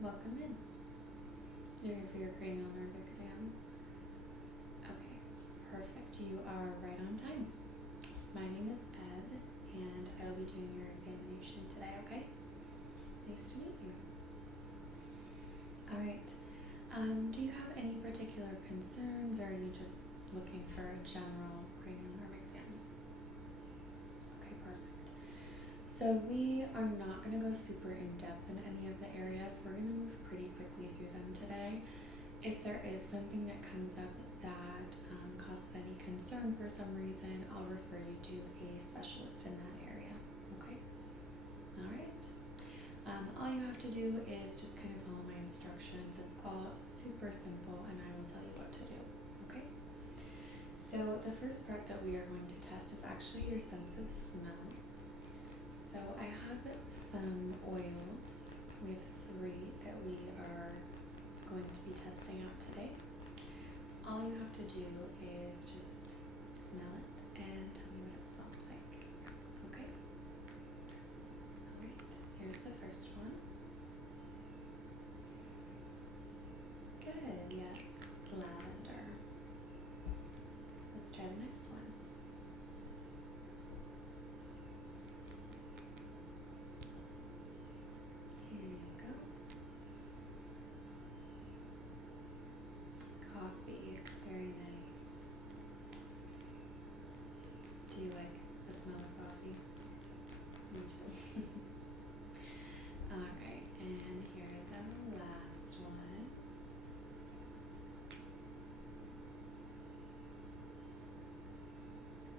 Welcome in. You're here for your cranial nerve exam. Okay, perfect. You are right on time. My name is Eb, and I will be doing your examination today, okay? Nice to meet you. Alright, do you have any particular concerns, or are you just looking for a general cranial nerve exam? Okay, perfect. So we are not going to go super in depth in any of the areas. We're going to move pretty quickly through them today. If there is something that comes up that causes any concern for some reason, I'll refer you to a specialist in that area. Okay? Alright. All you have to do is just kind of follow my instructions. It's all super simple, and I will tell you what to do. Okay? So the first part that we are going to test is actually your sense of smell. So I have some oils. We have 3 that we are going to be testing out today. All you have to do is just smell it and tell me what it smells like. Okay? Alright, here's the first one. Good, yes, it's lavender. Let's try the next one. Here you go. Coffee, very nice. Do you like the smell of coffee? Me too. Alright, and here is our last one.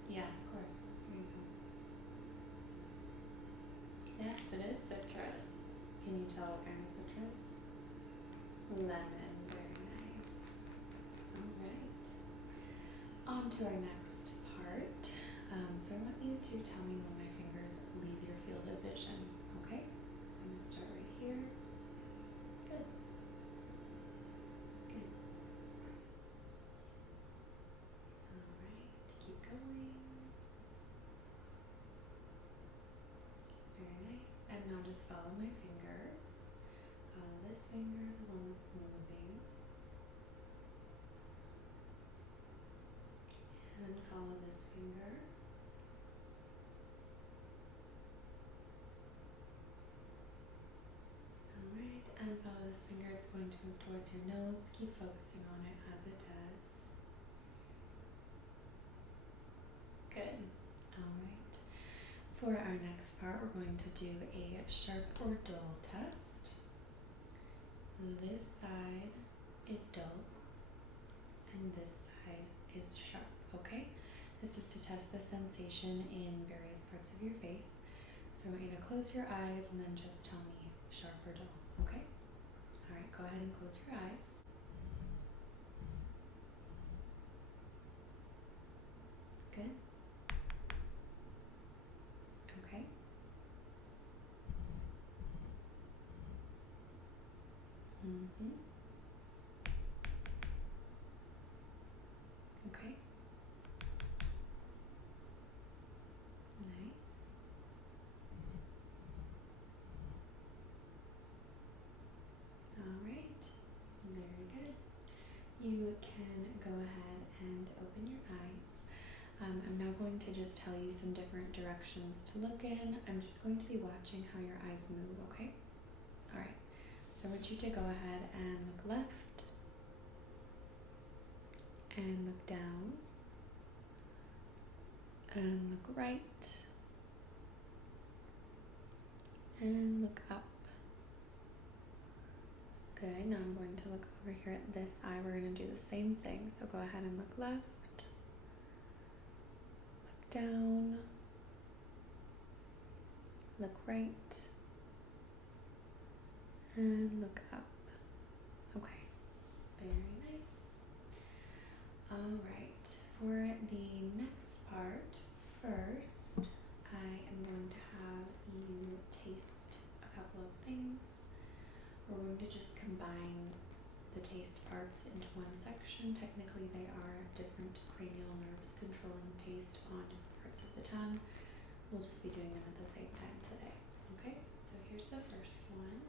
Yeah, of course. Here you go. Yes, it is citrus. Can you tell what kind of citrus? Lemon, very nice. Alright. On to our next part. So I want you to tell me when my fingers leave your field of vision, okay? I'm going to start right here. Good. Good. Alright, keep going. Very nice. And now just follow my fingers. Follow this finger, the one that's moving. And follow this finger. Alright, and follow this finger. It's going to move towards your nose. Keep focusing on it as it does. Good. Alright. For our next part, we're going to do a sharp or dull test. This side is dull, and this side is sharp, okay? This is to test the sensation in various parts of your face. So I want you to close your eyes and then just tell me sharp or dull, okay? Alright, go ahead and close your eyes. Good. Okay. Okay. Nice. Alright. Very good. You can go ahead and open your eyes. I'm now going to just tell you some different directions to look in. I'm just going to be watching how your eyes move, okay? Alright. So I want you to go ahead and look left, and look down, and look right, and look up. Good. Now I'm going to look over here at this eye. We're going to do the same thing. So go ahead and look left, look down, look right, and look up. Okay. Very nice. Alright. For the next part, first, I am going to have you taste a couple of things. We're going to just combine the taste parts into one section. Technically, they are different cranial nerves controlling taste on different parts of the tongue. We'll just be doing them at the same time today. Okay, so here's the first one.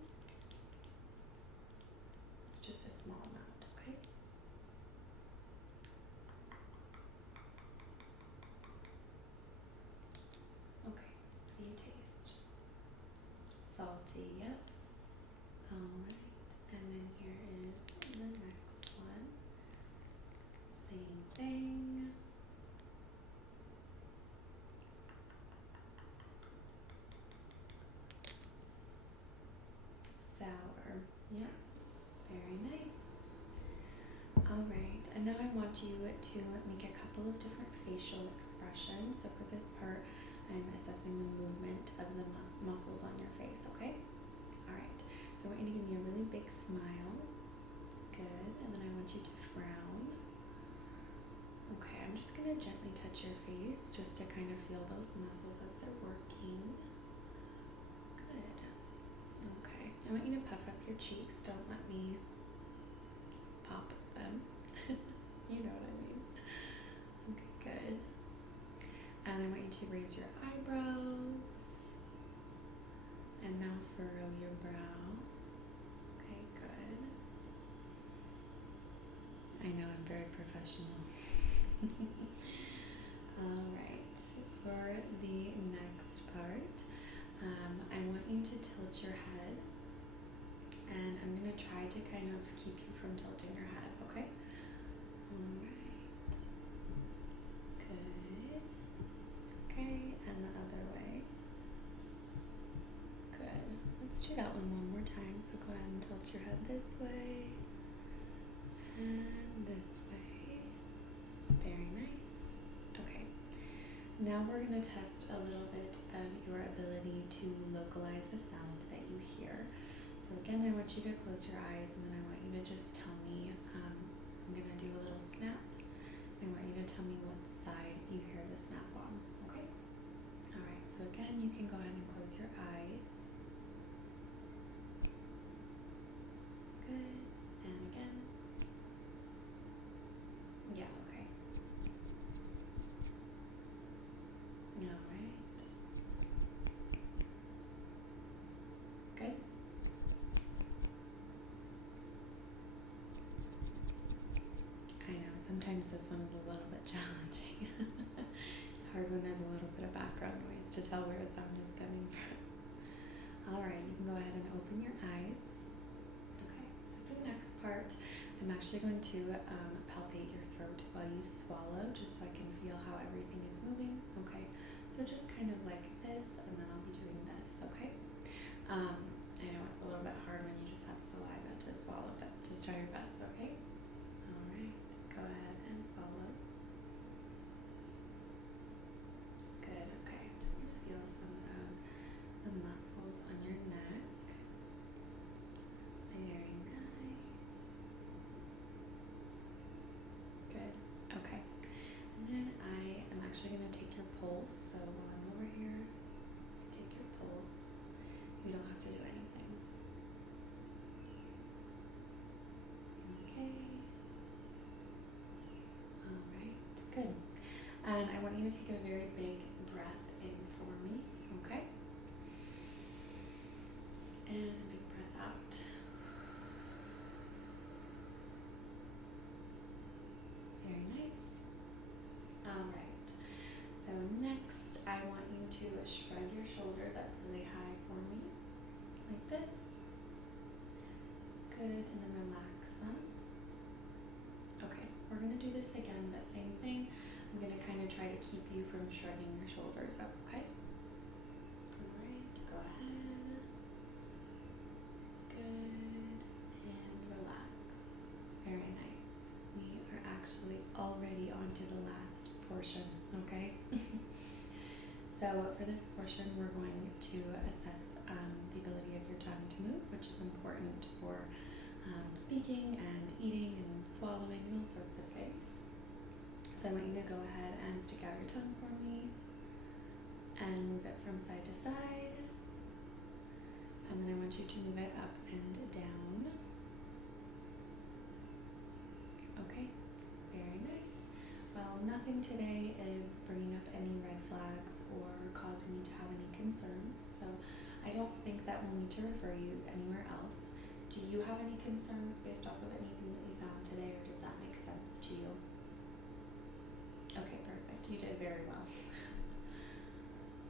empty, yep. Alright, and then here is the next one. Same thing. Sour, yep, very nice. Alright, and now I want you to make a couple of different facial expressions. So for this part, I'm assessing the movement of the muscles on your face, okay? Alright, so I want you to give me a really big smile. Good, and then I want you to frown. Okay, I'm just going to gently touch your face just to kind of feel those muscles as they're working. Good. Okay, I want you to puff up your cheeks. Don't let me pop them. You know what I mean. Okay, good. And I want you to raise your eyebrows. And now furrow your brow. Okay, good. I know I'm very professional. Alright, for the next part, I want you to tilt your head. And I'm going to try to kind of keep you from tilting your head, okay? Alright. Good. Okay, and the other way. Good. Let's do that one more time. So go ahead and tilt your head this way. And this way. Very nice. Okay. Now we're going to test a little bit of your ability to localize a sound that you hear. So again, I want you to close your eyes, and then I want you to just tell me, I'm going to do a little snap. I want you to tell me what side you hear the snap on, okay? Alright, so again, you can go ahead and close your eyes. Good, and again. Yeah, okay. Alright. Good. I know, sometimes this one is a little bit challenging. It's hard when there's a little bit of background noise to tell where a sound is coming from. Alright, you can go ahead and open your eyes. Okay, so for the next part, I'm actually going to palpate your throat while you swallow, just so I can feel how everything is moving. Okay, so just kind of like this, and then I'll be doing this, okay? I know it's a little bit hard when you just have saliva to swallow, but just try your best, okay? Alright, go ahead and swallow. Good, okay. I'm just going to feel some of the muscles on your neck. Very nice. Good, okay. And then I am actually going to take your pulse. So while I'm over here, take your pulse. You don't have to do anything. Okay. Alright, good. And I want you to take a very big breath in for me, okay? And a big breath out. Very nice. Alright, so next I want you to shrug your shoulders up really high for me, like this. Good, and then relax them. Okay, we're going to do this again, but same thing. I'm going to kind of try to keep you from shrugging your shoulders up, okay? Alright, go ahead. Good, and relax. Very nice. We are actually already on to the last portion, okay? So for this portion, we're going to assess the ability of your tongue to move, which is important for speaking and eating and swallowing and all sorts of things. So I want you to go ahead and stick out your tongue for me and move it from side to side. And then I want you to move it up and down. Okay, very nice. Well, nothing today is bringing up any red flags or causing you to have any concerns, so I don't think that we'll need to refer you anywhere else. Do you have any concerns based off of anything that you found today, or does that make sense to you? Okay, perfect. You did very well.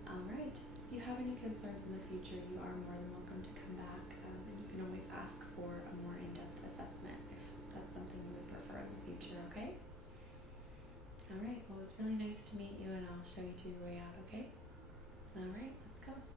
All right. If you have any concerns in the future, you are more than welcome to come back, and you can always ask for a more in-depth assessment if that's something you would prefer in the future, okay? Alright, well, it was really nice to meet you, and I'll show you to your way out, okay? Alright, let's go.